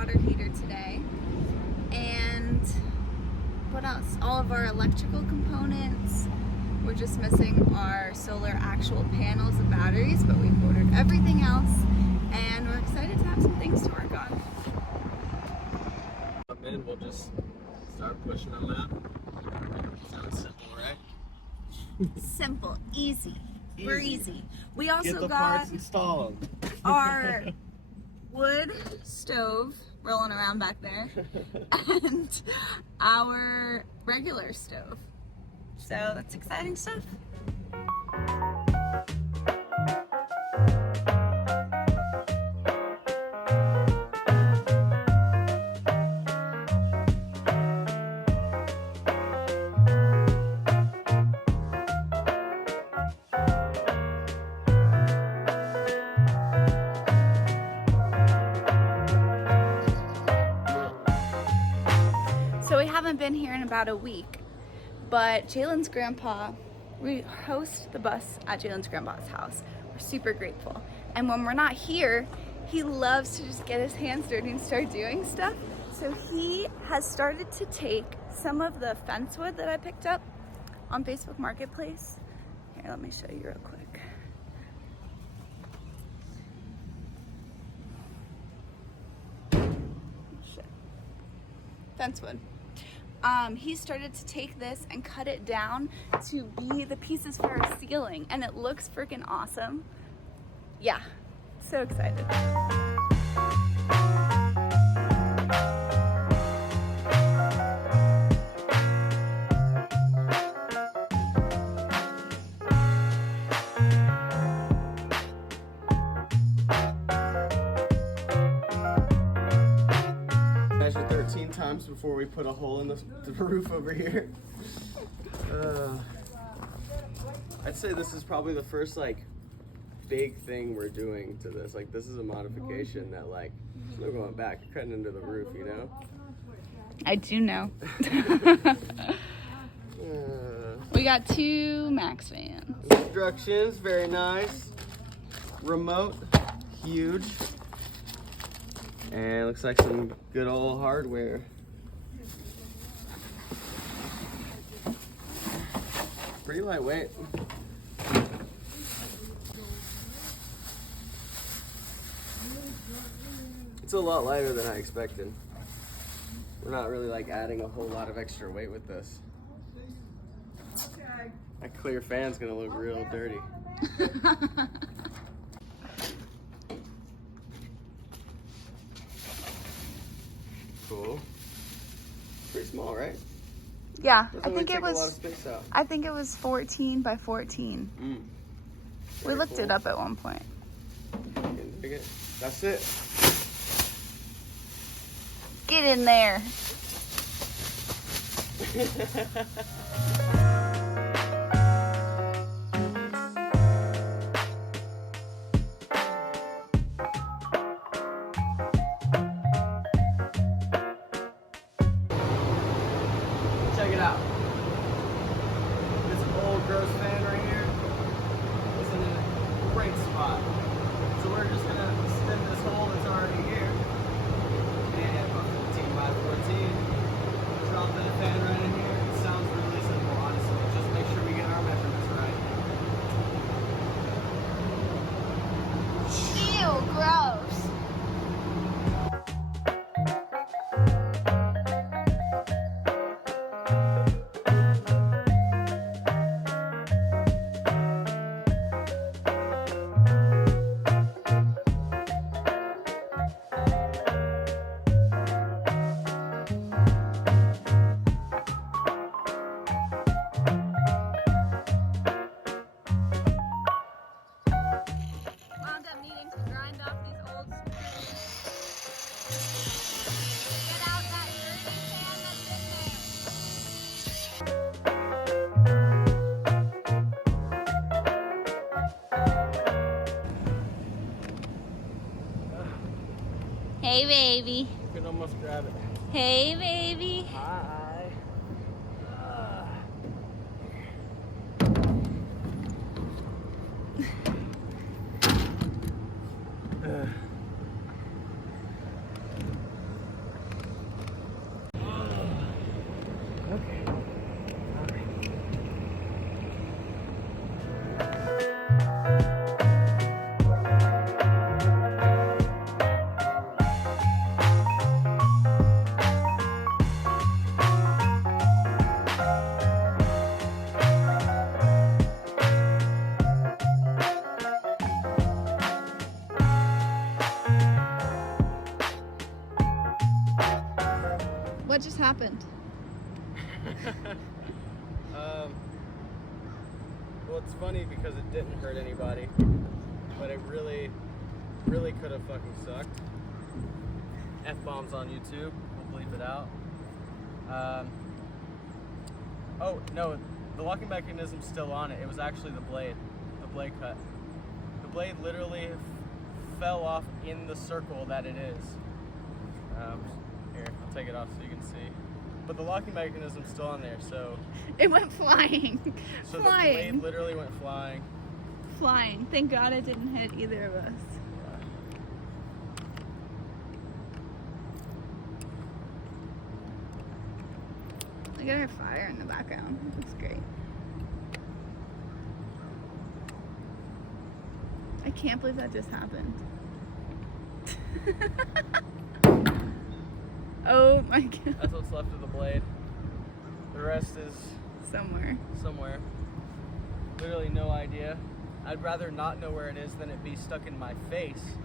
water heater today. And what else? All of our electrical components. We're just missing our solar actual panels and batteries, but we've ordered everything else, and we're excited to have some things to work on. And we'll just start pushing them out. Sounds simple, right? Simple, easy. We're easy. We also Get the got parts installed. our wood stove rolling around back there and our regular stove. So that's exciting stuff. So we haven't been here in about a week, but Jalen's grandpa, we host the bus at Jalen's grandpa's house. We're super grateful. And when we're not here, he loves to just get his hands dirty and start doing stuff. So he has started to take some of the fence wood that I picked up on Facebook Marketplace. Here, let me show you real quick. Shit. Fence wood. He started to take this and cut it down to be the pieces for our ceiling, and it looks freaking awesome. Yeah, so excited. Measure 13 times before we put a hole in the roof over here. I'd say this is probably the first like big thing we're doing to this. Like this is a modification that like there's no going back. You're cutting into the roof, you know? I do know. We got 2 Max fans. Instructions, very nice. Remote, huge. And looks like some good old hardware. Pretty lightweight. It's a lot lighter than I expected. We're not really like adding a whole lot of extra weight with this. That clear fan's gonna look real dirty. Cool. Pretty small, right? Yeah, Doesn't I really think take it was. a lot of space out. I think it was 14 by 14. We Very looked cool. it up at one point. Can dig it. That's it. Get in there. Check it out. This old gross fan right here is in a great spot. So we're just gonna spin this hole that's already here. And about 14 by 14. Drop that fan right in here. It sounds really simple, honestly. Just make sure we get our measurements right. Ew, gross. Wound up needing to grind off these old screws. Get out that dirty fan that's in there. Hey, baby. You can almost grab it. Hey, baby. Hi. What just happened? Well, it's funny because it didn't hurt anybody, but it really could have fucking sucked. F-bombs on YouTube, we'll bleep it out. Oh, no, the locking mechanism's still on it. It was actually the blade cut. The blade literally fell off in the circle that it is. Here, I'll take it off so you can see. But the locking mechanism's still on there, so... It went flying. So the Flying. blade literally went flying. Flying. Thank God it didn't hit either of us. Look at our fire in the background. It looks great. I can't believe that just happened. Oh my God. That's what's left of the blade. The rest is Somewhere. Literally no idea. I'd rather not know where it is than it be stuck in my face.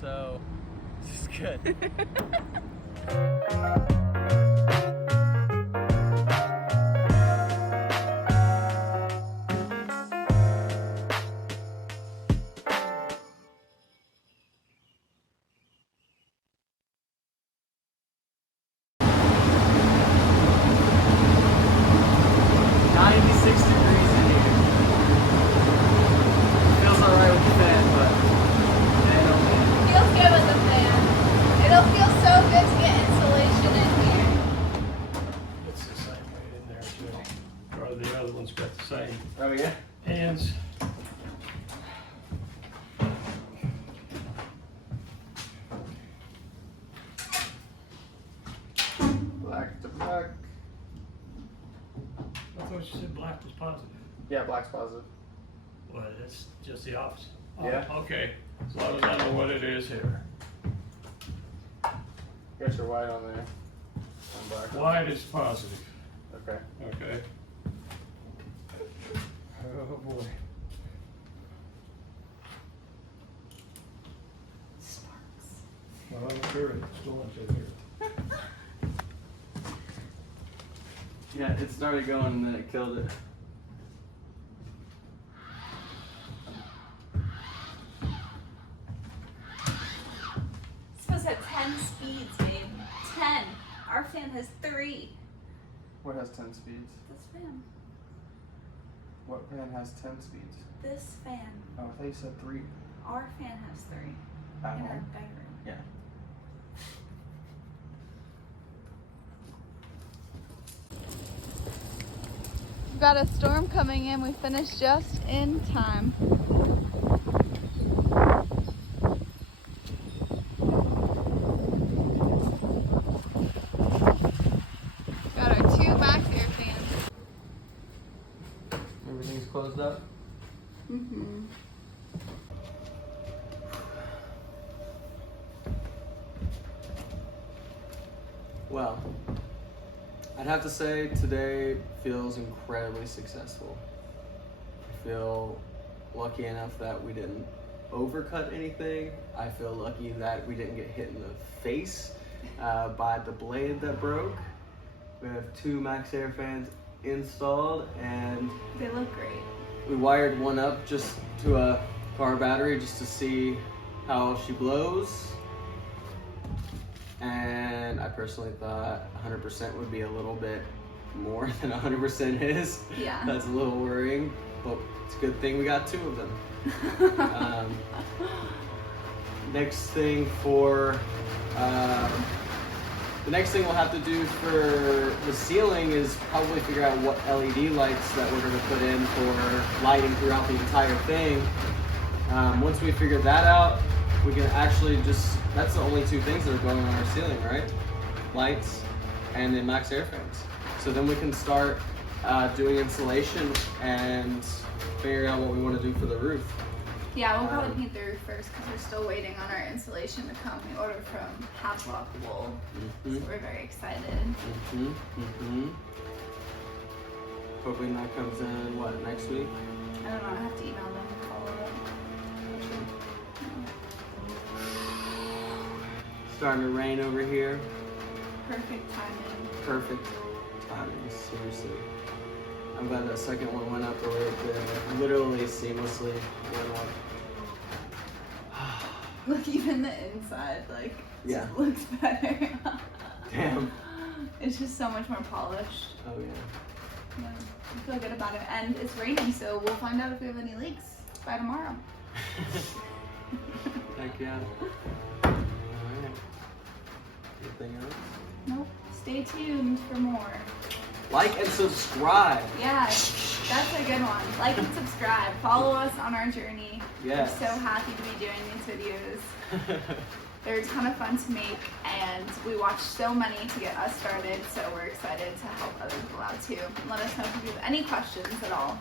So, this is good. Oh yeah? Hands. Black to black. I thought you said black was positive. Yeah, black's positive. Well, that's just the opposite. Yeah. Oh, okay. As long as I know what it is here. Got your white on there. And black. White is positive. Okay. Okay. Oh boy. Sparks. Well, I'm sure it's going to here. Yeah, it started going and then it killed it. It's supposed to have 10 speeds, babe. 10. Our fan has 3. What has 10 speeds? This fan. What fan has 10 speeds? This fan. Oh, I thought you said 3. Our fan has 3. At In our home? bedroom. Yeah. We've got a storm coming in. We finished just in time. Got our 2 MaxxAir fans. Everything's closed up? Mm-hmm. Well, I'd have to say today feels incredibly successful. I feel lucky enough that we didn't overcut anything. I feel lucky that we didn't get hit in the face by the blade that broke. We have 2 MaxxAir fans installed and They look great. we wired one up just to a car battery just to see how she blows. And I personally thought 100% would be a little bit more than 100% is. Yeah. That's a little worrying, but it's a good thing we got 2 of them. Next thing for the next thing we'll have to do for the ceiling is probably figure out what LED lights that we're going to put in for lighting throughout the entire thing. Once we figure that out, we can actually just, that's the only 2 things that are going on our ceiling, right? Lights and then MaxxAir fans. So then we can start doing insulation and figure out what we want to do for the roof. Yeah, we'll probably paint the roof first because we're still waiting on our insulation to come. We ordered from Half Block Wool, so we're very excited. Hoping that comes in, what, next week? I don't know, I have to email them and follow up. Starting to rain over here. Perfect timing. Perfect timing, seriously. I'm glad that second one went up the way it did. Like, literally seamlessly went up. Look, even the inside, like, Yeah. just looks better. Damn. It's just so much more polished. Oh yeah. Yeah, I feel good about it. And it's raining, so we'll find out if we have any leaks by tomorrow. Heck yeah. Alright. Anything else? Nope. Stay tuned for more. Like and subscribe. Yeah, that's a good one. Like and subscribe. Follow us on our journey. Yes. We're so happy to be doing these videos. They're a ton of fun to make, and we watched so many to get us started, so we're excited to help other people out too. Let us know if you have any questions at all.